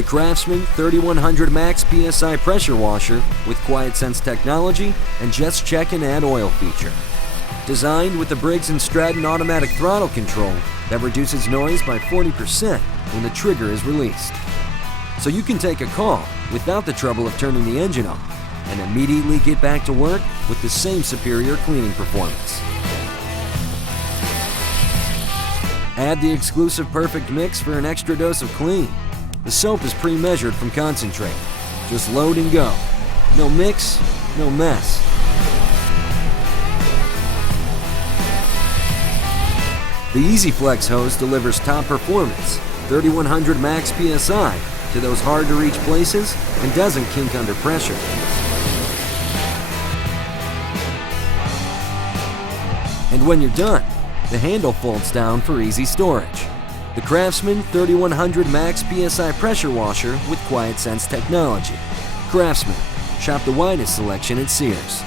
the Craftsman 3100 Max PSI Pressure Washer with Quiet Sense technology and Just Check and Add Oil feature. Designed with the Briggs & Stratton automatic throttle control that reduces noise by 40% when the trigger is released. So you can take a call without the trouble of turning the engine off and immediately get back to work with the same superior cleaning performance. Add the exclusive Perfect Mix for an extra dose of clean. The soap is pre-measured from concentrate. Just load and go. No mix, no mess. The EasyFlex hose delivers top performance, 3100 Max PSI, to those hard-to-reach places and doesn't kink under pressure. And when you're done, the handle folds down for easy storage. The Craftsman 3100 Max PSI Pressure Washer with Quiet Sense technology. Craftsman. Shop the widest selection at Sears.